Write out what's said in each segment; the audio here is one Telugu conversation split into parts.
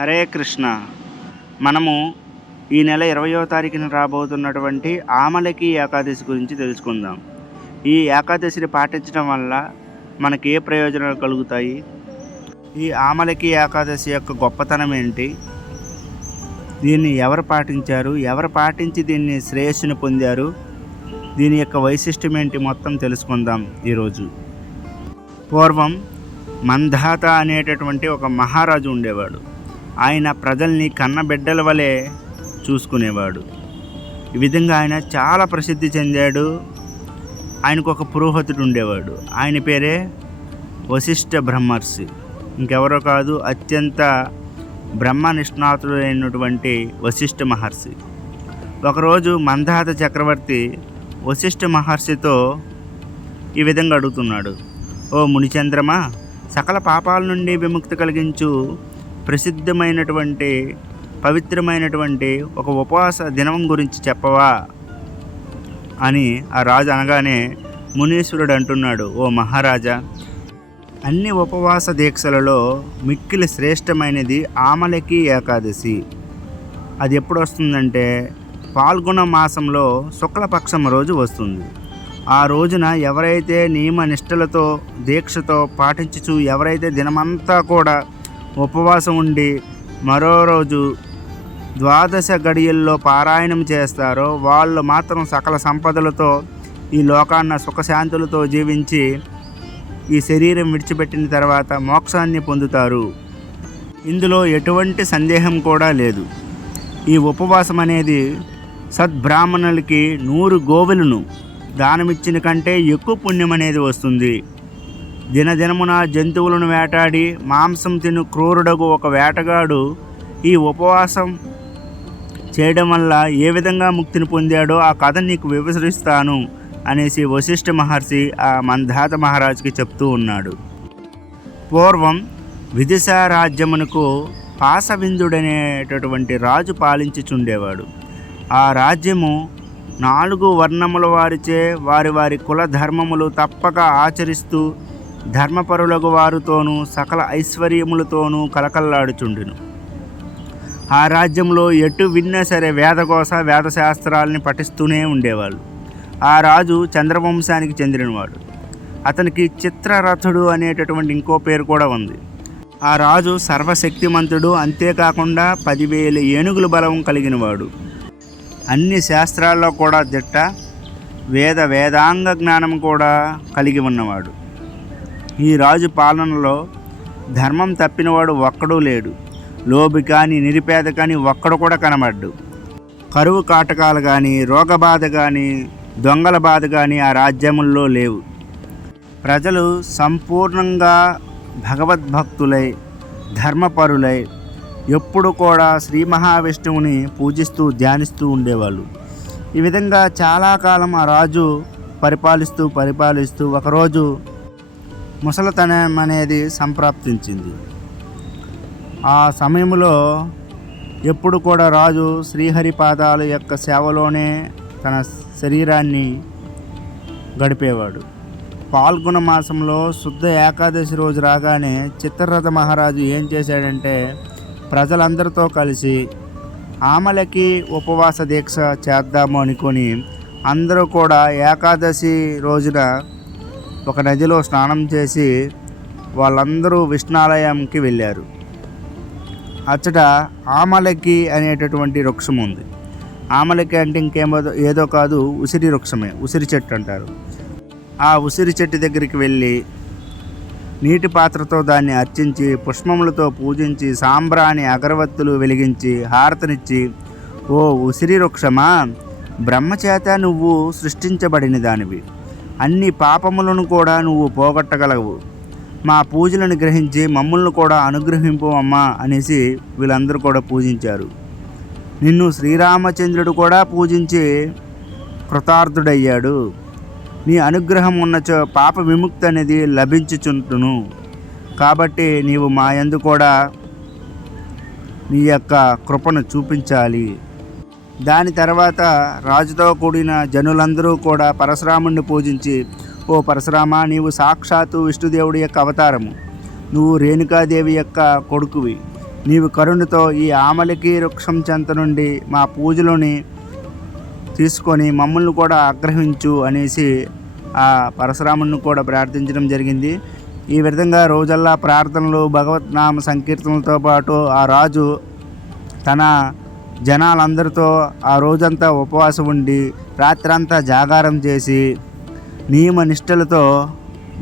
హరే కృష్ణ. మనము ఈ నెల ఇరవయో తారీఖున రాబోతున్నటువంటి ఆమలకి ఏకాదశి గురించి తెలుసుకుందాం. ఈ ఏకాదశిని పాటించడం వల్ల మనకి ఏ ప్రయోజనాలు కలుగుతాయి? ఈ ఆమలకి ఏకాదశి యొక్క గొప్పతనం ఏంటి? దీన్ని ఎవరు పాటించారు? ఎవరు పాటించి దీన్ని శ్రేయస్సును పొందారు? దీని యొక్క వైశిష్ట్యం ఏంటి మొత్తం తెలుసుకుందాం ఈరోజు. పూర్వం మంధాత అనేటటువంటి ఒక మహారాజు ఉండేవాడు. ఆయన ప్రజల్ని కన్నబిడ్డల వలె చూసుకునేవాడు. ఈ విధంగా ఆయన చాలా ప్రసిద్ధి చెందాడు. ఆయనకు ఒక పురోహితుడు ఉండేవాడు. ఆయన పేరే వశిష్ఠ బ్రహ్మర్షి. ఇంకెవరో కాదు అత్యంత బ్రహ్మ నిష్ణాతుడైనటువంటి వశిష్ఠ మహర్షి. ఒకరోజు మందాత చక్రవర్తి వశిష్ఠ మహర్షితో ఈ విధంగా అడుగుతున్నాడు. ఓ మునిచంద్రమా సకల పాపాల నుండి విముక్తి కలిగించు. ప్రసిద్ధమైనటువంటి పవిత్రమైనటువంటి ఒక ఉపవాస దినం గురించి చెప్పవా? అని ఆ రాజు అనగానే మునీశ్వరుడు అంటున్నాడు ఓ మహారాజా అన్ని ఉపవాస దీక్షలలో మిక్కిలి శ్రేష్టమైనది ఆమలకి ఏకాదశి. అది ఎప్పుడు వస్తుందంటే పాల్గొన మాసంలో శుక్లపక్షం రోజు వస్తుంది. ఆ రోజున ఎవరైతే నియమ నిష్టలతో దీక్షతో పాటించుచు ఎవరైతే దినమంతా కూడా ఉపవాసం ఉండి మరో రోజు ద్వాదశ గడియల్లో పారాయణం చేస్తారో వాళ్ళు మాత్రం సకల సంపదలతో ఈ లోకాన్న సుఖశాంతులతో జీవించి ఈ శరీరం విడిచిపెట్టిన తర్వాత మోక్షాన్ని పొందుతారు. ఇందులో ఎటువంటి సందేహం కూడా లేదు. ఈ ఉపవాసం అనేది సద్బ్రాహ్మణులకి నూరు గోవులను దానమిచ్చిన కంటే ఎక్కువ పుణ్యం అనేది వస్తుంది. దినదినమున జంతువులను వేటాడి మాంసం తిను క్రూరుడగు ఒక వేటగాడు ఈ ఉపవాసం చేయడం వల్ల ఏ విధంగా ముక్తిని పొందాడో ఆ కథ నీకు వివరిస్తాను అనేసి వశిష్ఠ మహర్షి ఆ మందాత మహారాజుకి చెప్తూ ఉన్నాడు. పూర్వం విదిశ రాజ్యమునకు పాసవిందుడనేటటువంటి రాజు పాలించుచుండేవాడు. ఆ రాజ్యము నాలుగు వర్ణముల వారిచే వారి వారి కుల ధర్మములు తప్పక ఆచరిస్తూ ధర్మపరులకు వారితోనూ సకల ఐశ్వర్యములతోనూ కలకల్లాడుచుండును. ఆ రాజ్యంలో ఎటు విన్నా సరే వేదకోశ వేదశాస్త్రాలని పఠిస్తూనే ఉండేవాళ్ళు. ఆ రాజు చంద్రవంశానికి చెందినవాడు. అతనికి చిత్రరథుడు అనేటటువంటి ఇంకో పేరు కూడా ఉంది. ఆ రాజు సర్వశక్తిమంతుడు అంతేకాకుండా పదివేల ఏనుగుల బలం కలిగినవాడు. అన్ని శాస్త్రాల్లో కూడా దిట్ట వేద వేదాంగ జ్ఞానం కూడా కలిగి ఉన్నవాడు. ఈ రాజు పాలనలో ధర్మం తప్పినవాడు ఒక్కడూ లేడు. లోబి కానీ నిరుపేద కానీ ఒక్కడు కూడా కనబడ్డు. కరువు కాటకాలు కానీ రోగబాధ కానీ దొంగల బాధ కానీ ఆ రాజ్యముల్లో లేవు. ప్రజలు సంపూర్ణంగా భగవద్భక్తులై ధర్మపరులై ఎప్పుడు కూడా శ్రీ మహావిష్ణువుని పూజిస్తూ ధ్యానిస్తూ ఉండేవాళ్ళు. ఈ విధంగా చాలా కాలం ఆ రాజు పరిపాలిస్తూ పరిపాలిస్తూ ఒకరోజు ముసలితనం అనేది సంప్రాప్తించింది. ఆ సమయంలో ఎప్పుడు కూడా రాజు శ్రీహరి పాదాల యొక్క సేవలోనే తన శరీరాన్ని గడిపేవాడు. పాల్గొన మాసంలో శుద్ధ ఏకాదశి రోజు రాగానే చిత్రరథ మహారాజు ఏం చేశాడంటే ప్రజలందరితో కలిసి ఆమలకి ఉపవాస దీక్ష చేద్దాము అనుకొని అందరూ కూడా ఏకాదశి రోజున ఒక నదిలో స్నానం చేసి వాళ్ళందరూ విష్ణాలయంకి వెళ్ళారు. అచ్చట ఆమలకి అనేటటువంటి వృక్షం ఉంది. ఆమలకి అంటే ఇంకేమో ఏదో కాదు ఉసిరి వృక్షమే ఉసిరి చెట్టు అంటారు. ఆ ఉసిరి చెట్టు దగ్గరికి వెళ్ళి నీటి పాత్రతో దాన్ని అర్చించి పుష్పములతో పూజించి సాంబ్రాణి అగరవత్తులు వెలిగించి హారతనిచ్చి ఓ ఉసిరి వృక్షమా బ్రహ్మచేత నువ్వు సృష్టించబడిన దానివి. అన్ని పాపములను కూడా నువ్వు పోగొట్టగలవు. మా పూజలను గ్రహించి మమ్మల్ని కూడా అనుగ్రహింపు అమ్మా అనేసి వీళ్ళందరూ కూడా పూజించారు. నిన్ను శ్రీరామచంద్రుడు కూడా పూజించి కృతార్థుడయ్యాడు. నీ అనుగ్రహం ఉన్నచో పాప విముక్తి అనేది లభించుచుంటును కాబట్టి నీవు మా యందు కూడా నీ యొక్క కృపను చూపించాలి. దాని తర్వాత రాజుతో కూడిన జనులందరూ కూడా పరశురాముణ్ణి పూజించి ఓ పరశురామ నీవు సాక్షాత్తు విష్ణుదేవుడి యొక్క అవతారము. నువ్వు రేణుకాదేవి యొక్క కొడుకువి. నీవు కరుణతో ఈ ఆమలికి వృక్షం చెంత నుండి మా పూజలోని తీసుకొని మమ్మల్ని కూడా ఆగ్రహించు అనేసి ఆ పరశురాముని కూడా ప్రార్థించడం జరిగింది. ఈ విధంగా రోజల్లా ప్రార్థనలు భగవత్ నామ సంకీర్తనలతో పాటు ఆ రాజు తన జనాలందరితో ఆ రోజంతా ఉపవాసం ఉండి రాత్రంతా జాగారం చేసి నియమ నిష్టలతో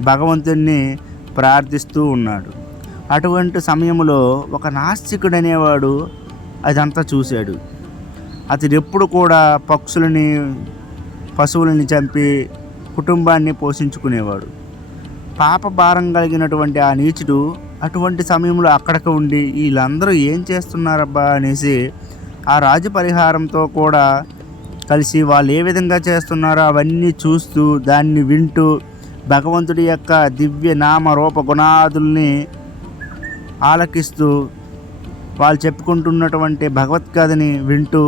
భగవంతుణ్ణి ప్రార్థిస్తూ ఉన్నాడు. అటువంటి సమయంలో ఒక నాస్తికుడు అనేవాడు అదంతా చూశాడు. అతడు ఎప్పుడు కూడా పక్షులని పశువులని చంపి కుటుంబాన్ని పోషించుకునేవాడు. పాప భారం కలిగినటువంటి ఆ నీచుడు అటువంటి సమయంలో అక్కడికి ఉండి వీళ్ళందరూ ఏం చేస్తున్నారబ్బా? అనేసి ఆ రాజు పరిహారంతో కూడా కలిసి వాళ్ళు ఏ విధంగా చేస్తున్నారో అవన్నీ చూస్తూ దాన్ని వింటూ భగవంతుడి యొక్క దివ్య నామ రూప గుణాదుల్ని ఆలకిస్తూ వాళ్ళు చెప్పుకుంటున్నటువంటి భగవద్గీతని వింటూ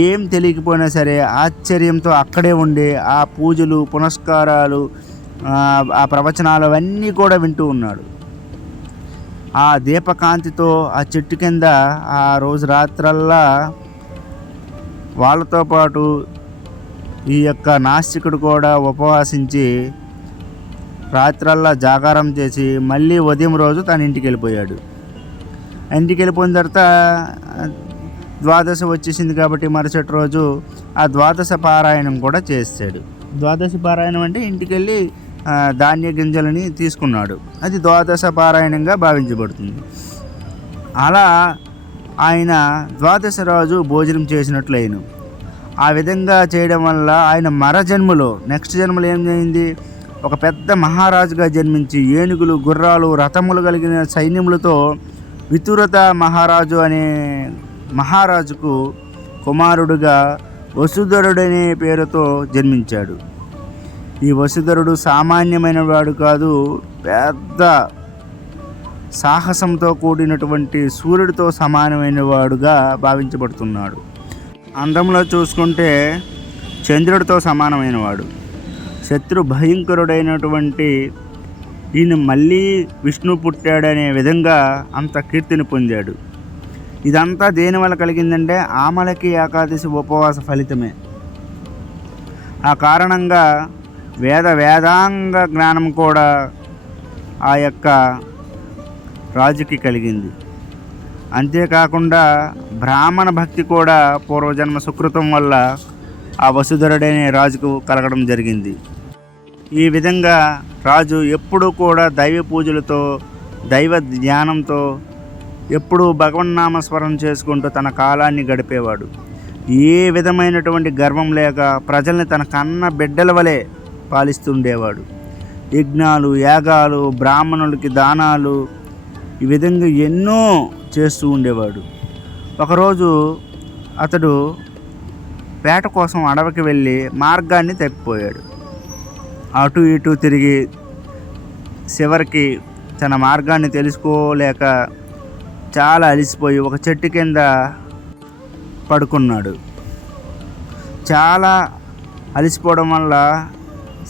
ఏం తెలియకపోయినా సరే ఆశ్చర్యంతో అక్కడే ఉండి ఆ పూజలు పునస్కారాలు ఆ ప్రవచనాలు అవన్నీ కూడా వింటూ ఉన్నాడు. ఆ దీపకాంతితో ఆ చెట్టు కింద ఆ రోజు రాత్రల్లా వాళ్ళతో పాటు ఈ యొక్క నాస్తికుడు కూడా ఉపవాసించి రాత్రల్లా జాగారం చేసి మళ్ళీ ఉదయం రోజు తన ఇంటికి వెళ్ళిపోయాడు. ఇంటికి వెళ్ళిపోయిన తర్వాత ద్వాదశ వచ్చేసింది కాబట్టి మరుసటి రోజు ఆ ద్వాదశ పారాయణం కూడా చేస్తాడు. ద్వాదశ పారాయణం అంటే ఇంటికి వెళ్ళి ధాన్య గింజలని తీసుకున్నాడు. అది ద్వాదశ పారాయణంగా భావించబడుతుంది. అలా ఆయన ద్వాదశ రోజు భోజనం చేసినట్లయిన. ఆ విధంగా చేయడం వల్ల ఆయన మర జన్మలో నెక్స్ట్ జన్మలో ఏం చేయింది ఒక పెద్ద మహారాజుగా జన్మించి ఏనుగులు గుర్రాలు రథములు కలిగిన సైన్యములతో వితురత మహారాజు అనే మహారాజుకు కుమారుడుగా వసుధరుడనే పేరుతో జన్మించాడు. ఈ వసుధరుడు సామాన్యమైన వాడు కాదు పెద్ద సాహసంతో కూడినటువంటి సూర్యుడితో సమానమైన వాడుగా భావించబడుతున్నాడు. అందంలో చూసుకుంటే చంద్రుడితో సమానమైన వాడు. శత్రు భయంకరుడైనటువంటి ఈయన మళ్ళీ విష్ణు పుట్టాడనే విధంగా అంత కీర్తిని పొందాడు. ఇదంతా దేని వల్ల కలిగిందంటే ఆమలకి ఏకాదశి ఉపవాస ఫలితమే. ఆ కారణంగా వేద వేదాంగ జ్ఞానం కూడా ఆ యొక్క రాజుకి కలిగింది. అంతేకాకుండా బ్రాహ్మణ భక్తి కూడా పూర్వజన్మ సుకృతం వల్ల ఆ వసుధరుడనే రాజుకు కలగడం జరిగింది. ఈ విధంగా రాజు ఎప్పుడూ కూడా దైవ పూజలతో దైవ ధ్యానంతో ఎప్పుడూ భగవన్నామస్మరణ చేసుకుంటూ తన కాలాన్ని గడిపేవాడు. ఏ విధమైనటువంటి గర్వం లేక ప్రజల్ని తన కన్న బిడ్డల వలె పాలిస్తుండేవాడు. యజ్ఞాలు యాగాలు బ్రాహ్మణులకి దానాలు ఈ విధంగా ఎన్నో చేస్తూ ఉండేవాడు. ఒకరోజు అతడు వేట కోసం అడవికి వెళ్ళి మార్గాన్ని తప్పిపోయాడు. అటు ఇటు తిరిగి చివరికి తన మార్గాన్ని తెలుసుకోలేక చాలా అలిసిపోయి ఒక చెట్టు కింద పడుకున్నాడు. చాలా అలసిపోవడం వల్ల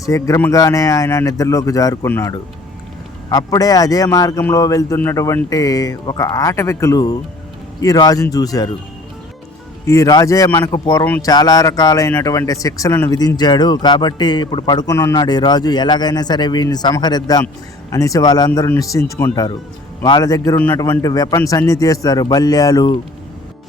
శీఘ్రంగానే ఆయన నిద్రలోకి జారుకున్నాడు. అప్పుడే అదే మార్గంలో వెళ్తున్నటువంటి ఒక ఆటవికులు ఈ రాజును చూశారు. ఈ రాజే మనకు పూర్వం చాలా రకాలైనటువంటి శిక్షలను విధించాడు. కాబట్టి ఇప్పుడు పడుకుని ఉన్నాడు ఈ రాజు. ఎలాగైనా సరే వీడిని సంహరిద్దాం అనేసి వాళ్ళందరూ నిశ్చయించుకుంటారు. వాళ్ళ దగ్గర ఉన్నటువంటి వెపన్స్ అన్నీ తీస్తారు. బల్యాలు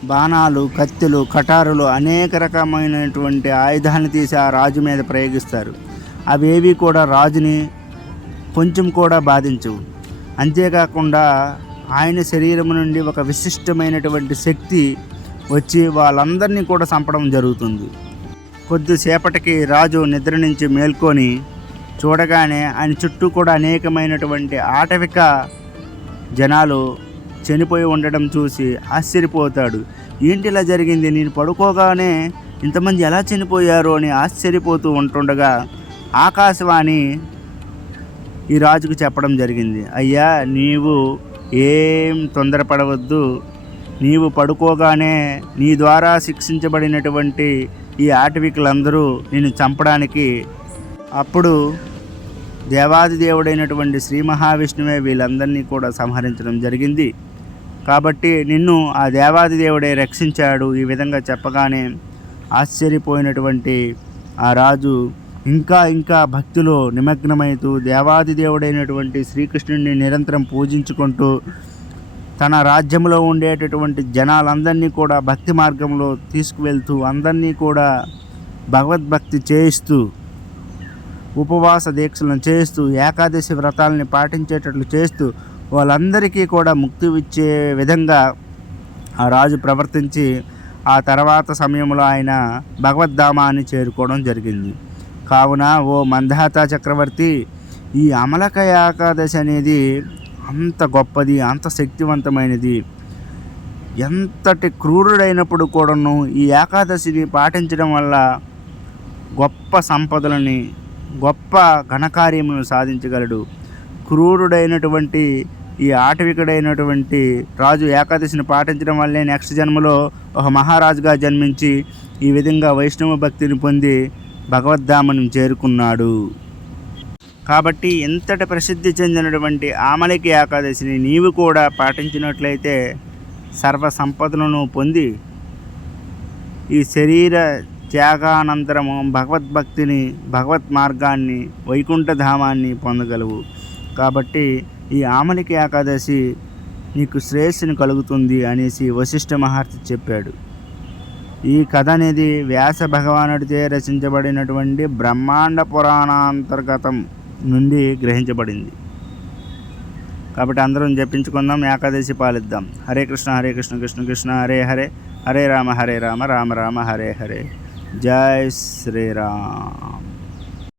బాణాలు కత్తులు కటారులు అనేక రకమైనటువంటి ఆయుధాలను తీసి ఆ రాజు మీద ప్రయోగిస్తారు. అవేవి కూడా రాజుని కొంచెం కూడా బాధించవు. అంతేకాకుండా ఆయన శరీరం నుండి ఒక విశిష్టమైనటువంటి శక్తి వచ్చి వాళ్ళందరినీ కూడా చంపడం జరుగుతుంది. కొద్దిసేపటికి రాజు నిద్ర నుంచి మేల్కొని చూడగానే ఆయన చుట్టూ కూడా అనేకమైనటువంటి ఆటవిక జనాలు చనిపోయి ఉండడం చూసి ఆశ్చర్యపోతాడు. ఏంటి ఇలా జరిగింది? నేను పడుకోగానే ఇంతమంది ఎలా చనిపోయారు? అని ఆశ్చర్యపోతూ ఉంటుండగా ఆకాశవాణి ఈ రాజుకు చెప్పడం జరిగింది. అయ్యా నీవు ఏం తొందరపడవద్దు. నీవు పడుకోగానే నీ ద్వారా శిక్షించబడినటువంటి ఈ ఆటవికులందరూ నిన్ను చంపడానికి అప్పుడు దేవాది దేవుడైనటువంటి శ్రీ మహావిష్ణువే వీళ్ళందరినీ కూడా సంహరించడం జరిగింది. కాబట్టి నిన్ను ఆ దేవాది దేవుడే రక్షించాడు. ఈ విధంగా చెప్పగానే ఆశ్చర్యపోయినటువంటి ఆ రాజు ఇంకా ఇంకా భక్తిలో నిమగ్నమైతూ దేవాది దేవుడైనటువంటి శ్రీకృష్ణుడిని నిరంతరం పూజించుకుంటూ తన రాజ్యంలో ఉండేటటువంటి జనాలందరినీ కూడా భక్తి మార్గంలో తీసుకువెళ్తూ అందరినీ కూడా భగవద్భక్తి చేయిస్తూ ఉపవాస దీక్షలను చేస్తూ ఏకాదశి వ్రతాలని పాటించేటట్లు చేస్తూ వాళ్ళందరికీ కూడా ముక్తి ఇచ్చే విధంగా ఆ రాజు ప్రవర్తించి ఆ తర్వాత సమయంలో ఆయన భగవద్ధామాన్ని చేరుకోవడం జరిగింది. కావున ఓ మందాత చక్రవర్తి ఈ అమలక ఏకాదశి అనేది అంత గొప్పది అంత శక్తివంతమైనది. ఎంతటి క్రూరుడైనప్పుడు కూడాను ఈ ఏకాదశిని పాటించడం వల్ల గొప్ప సంపదలని గొప్ప ఘనకార్యములను సాధించగలడు. క్రూరుడైనటువంటి ఈ ఆటవికుడైనటువంటి రాజు ఏకాదశిని పాటించడం వల్లే నెక్స్ట్ జన్మలో ఒక మహారాజుగా జన్మించి ఈ విధంగా వైష్ణవ భక్తిని పొంది భగవద్ధామను చేరుకున్నాడు. కాబట్టి ఎంతటి ప్రసిద్ధి చెందినటువంటి ఆమలికి ఏకాదశిని నీవు కూడా పాటించినట్లయితే సర్వ సంపదలను పొంది ఈ శరీర త్యాగానంతరము భగవద్భక్తిని భగవత్ మార్గాన్ని వైకుంఠధామాన్ని పొందగలవు. కాబట్టి ఈ ఆమలికి ఏకాదశి నీకు శ్రేయస్సుని కలుగుతుంది అనేసి వశిష్ఠ మహర్షి చెప్పాడు. ఈ కథ అనేది వ్యాస భగవానుడిచే రచించబడినటువంటి బ్రహ్మాండ పురాణాంతర్గతం నుండి గ్రహించబడింది. కాబట్టి అందరం జపించుకుందాం ఏకాదశి పాలిద్దాం. హరే కృష్ణ హరే కృష్ణ కృష్ణ కృష్ణ హరే హరే. హరే రామ హరే రామ రామ రామ హరే హరే. జై శ్రీరామ్.